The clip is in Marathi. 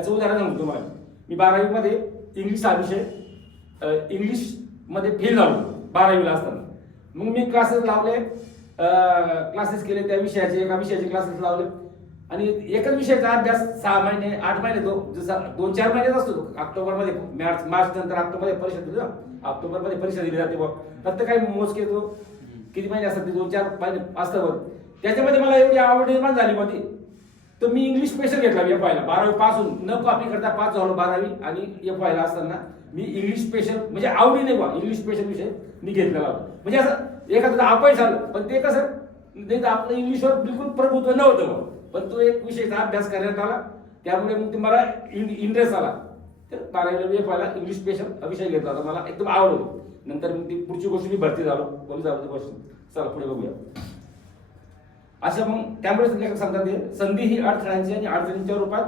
याचं उदाहरण सांगतो तुम्हाला. मी 12वी मध्ये इंग्लिश हा विषय इंग्लिश मध्ये फेल झालो 12वीला असताना. मग मी क्लासेस लावले, क्लासेस केले त्या विषयाचे, एका विषयाचे क्लासेस लावले आणि एकच विषयाचा अभ्यास 6 महिने 8 महिने जसा 2-4 महिन्यात असतो तो. ऑक्टोबरमध्ये मार्च नंतर ऑक्टोबरमध्ये परीक्षा दिली ना, ऑक्टोबरमध्ये परीक्षा दिली जाते बघ. फक्त काही मोजके तो किती महिने असतात ते 2-4 महिने असतं बघ. त्याच्यामध्ये मला एवढी आवड निर्माण झाली मध्ये, तर मी इंग्लिश स्पेशल घेतला FY ला. 12वी पासून न कॉपी करता पास झालो 12वी आणि FY ला असताना मी इंग्लिश स्पेशल म्हणजे आवडीने बा इंग्लिश स्पेशल विषय मी घेतलेला होता. म्हणजे असं एखादं अपयश झालं पण ते कसं नाही, आपलं इंग्लिशवर बिलकुल प्रभुत्व नव्हतं बा, पण तो एक विषयाचा अभ्यास करण्यात आला, त्यामुळे मग ते मला इंटरेस्ट आला. तर 12वीला FY ला इंग्लिश स्पेशल विषय घेतला होता, मला एकदम आवड होती. नंतर मग ती पुढची गोष्ट मी भरती झालो, पोलीस झालो ती गोष्ट. चला पुढे बघूया. असं मग त्यामुळे लेखक सांगतात संधी ही अडथळ्यांची आणि अडचणींच्या रूपात